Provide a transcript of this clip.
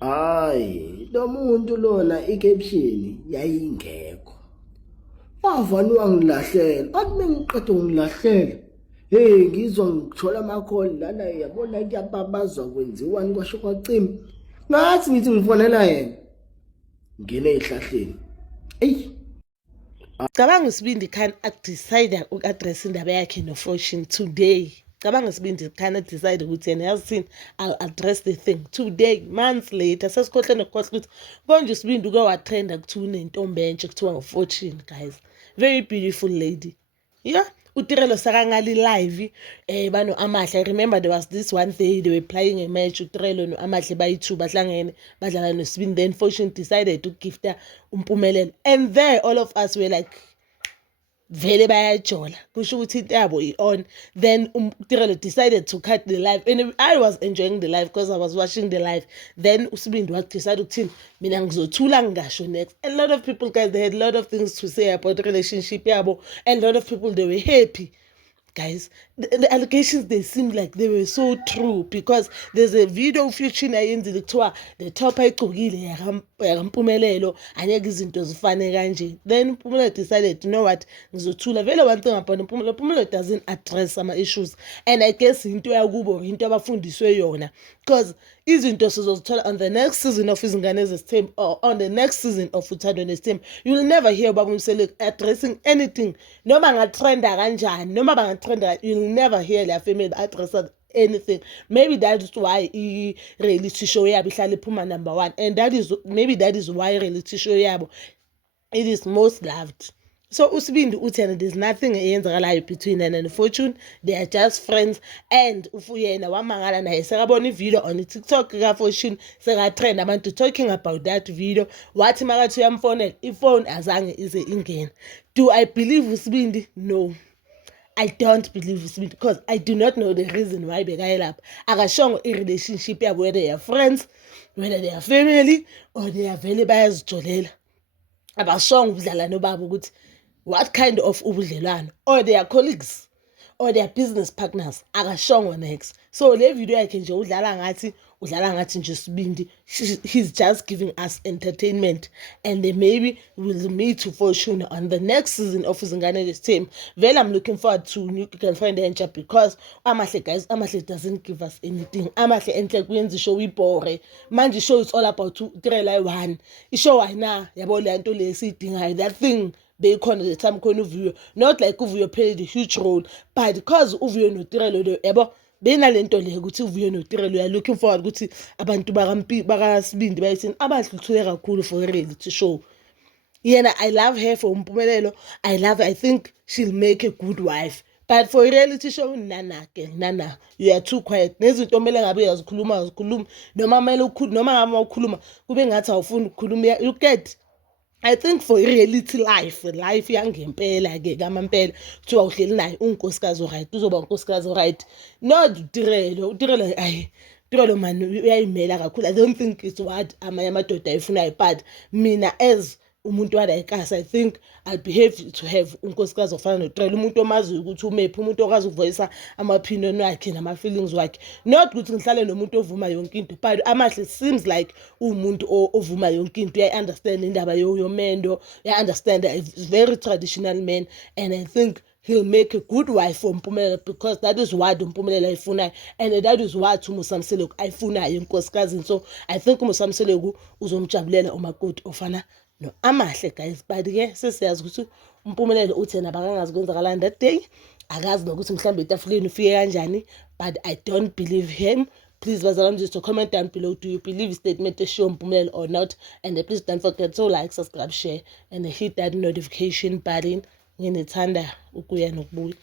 Hayi, lo muntu lona i-caption yayingekho. Wavani wangilahlela. Athi mengiqeda ngilahlela. Hey, ngizwa ngithola ama-call lana yabona kuyababazwa kwenziwani kwasho kwacima. Ngathi ngithi ngifonela yena. Ngene ezihlahleni. Ey, Cabanga uSibindi Khan decide uku-address indaba yakhe no-Fortune today. Cabanga uSibindi Khan decide ukuthi yena yazini I'll address the thing today, months later. Sesikhohle nokukhohlwa ukuthi konje uSibindi uke watrenda kuthiwa unentombi entsha kuthiwa ngu-Fortune, guys. Very beautiful lady. Yeah. Utirelo Sarangali live bano Amahle. I remember there was this one day they were playing a match. Utirelo no Amahle bayi-2 bahlangene badlala noSibindi. Then Fortune decided to gift her Umpumelelo. And there all of us were like, vele bayajola kusho ukuthi into yabo i-on. Then Utirelo decided to cut the live and I was enjoying the live because I was watching the live. Then uSibindi decide ukuthini mina ngizothula ngingasho next. A lot of people, guys, they had a lot of things to say about the relationship yabo, and a lot of people, they were happy. Guys, the allegations, they seemed like they were so true because there's a video Future ayenzile kuthiwa the top ayigcokile yakampumelelo anyeke izinto zifane kanje. Then Mpumelelo decided, you know what, ngizothula vele. One thing about Mpumelelo doesn't address some issues, and I guess into yakubo into abafundiswe yona, because izinto sizozithola on the next season of Izingane Ezesithembu or on the next season of Uthandwa Nesithembu. You will never hear Ubaba Msele addressing anything. Noma ngatrenda kanjani, noma bangatrenda, you'll never hear their family address anything. Maybe that is why reality show yabo ihlale iphuma number 1, and that is why reality show yabo it is most loved. So uSibindi uthi there's nothing eyenzakalayo between yena and Fortune. They are just friends, and ufuyena wamangala naye sekabona ivideo on TikTok ka-Fortune sekatrend abantu talking about that video. Wathi makathi uyamfonela ifone azange ize ingene. Do I believe uSibindi? No, I don't believe uSibindi, because I do not know the reason why bekayelapha. Akashongo i-relationship yabo, whether they are friends, whether they are family, or they are vele bayazijolela. Abashongo ubudlalano babo ukuthi what kind of ubudlelwano, or they are colleagues, or they are business partners. Akashongo next. So le video yakhe nje udlala ngathi nje uSibindi, he's just giving us entertainment, and then maybe we'll meet to Fortune on the next season of Izingane Ezesithembu. Well, I'm looking forward to New Girlfriend entsha, because Amahle, guys, Amahle doesn't give us anything. Amahle enhle kuyenza show ibore. Manje show is all about Tirela 1. Ishow ayina yabo le nto lesiyidingayo, that thing beyikhona the time khona uViyo, not like uViyo played a huge role, but because uViyo noTirelo yabo benalento le ukuthi uViyo noTirelo, are looking forward ukuthi abantu bakaSibindi bayithini abadlulithule kakhulu for a reality show. Yena, I love her for Umpumelelo. I think she'll make a good wife. But for a reality show, nana, girl, nana, you are too quiet. Nezinto mele ngabe uyazikhuluma noma mele noma ngabe ukhuluma kube ngathi awufuni ukukhuluma. You get, I think for reality life yangempela ke kamampela kuthiwa uhleli naye unkosikazi oright, uzoba unkosikazi oright. Not Tirelo ayi Tirelo man uyayimela kakhulu. I don't think it's what amanye amadoda ayifunayo, but mina as umuntu wala ekhaya, I think I'd be happy to have unkosikazi ofana noTirelo, umuntu omaziyo ukuthi umephi, umuntu okwazi ukuvoyisa ama-opinion wakhe nama-feelings wakhe. Not ukuthi ngihlale nomuntu ovuma yonke into, but Amahle seems like umuntu ovuma yonke into. I understand indaba yomendo, I understand that he's very traditional man, and I think he'll make a good wife for Mpumelelo, because that is what Mpumelelo ayifunayo, and that is what uMusamseleku ayifunayo enkosikazi. So I think uMusamseleku uzomjabulela umakoti ofana no Amahle, guys. But ke sesiyazi ukuthi Mpumelelo uthi yena bakangazi kwenzakalani that day, akazi nokuthi mhlambe etafuleni ufike kanjani, but I don't believe him. Please, bazalwane, just comment down below, do you believe his statement is show Mpumelelo or not? And please don't forget to like, subscribe, share, and hit that notification button. Nginethanda ukuya nokubuya.